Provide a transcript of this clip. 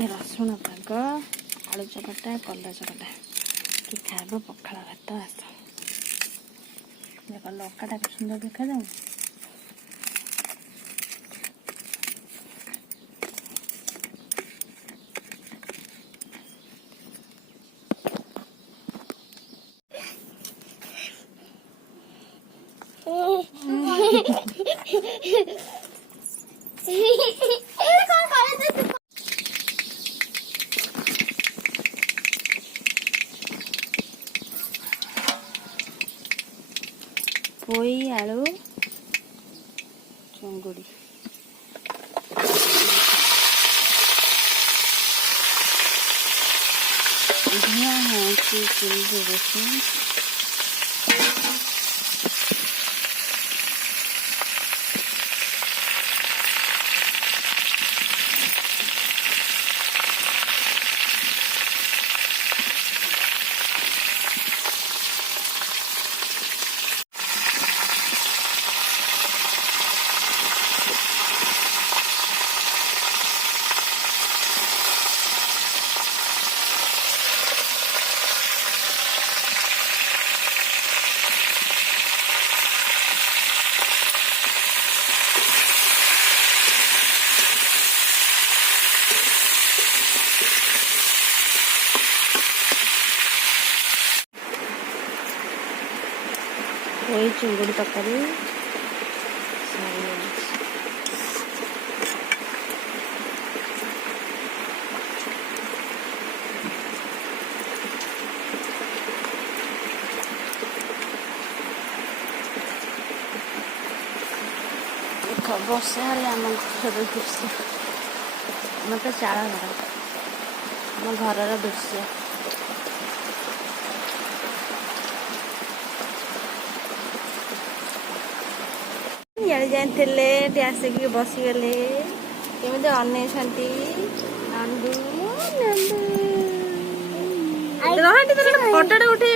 रसुण भाग आलू चकटा कलरा चकटा कि खाइब पखाड़ भात आस देख लकाटा के सुंदर देखा जाऊ पोई आलू चंगुड़ी धनिया है रसुन पोई चुंगुड़ी तरकारी बस आम घर दृश्य आम तो चाल घर आम घर दृश्य इे जाते आसिक बसीगले केमी अने नंदू नंदू फटोटे उठे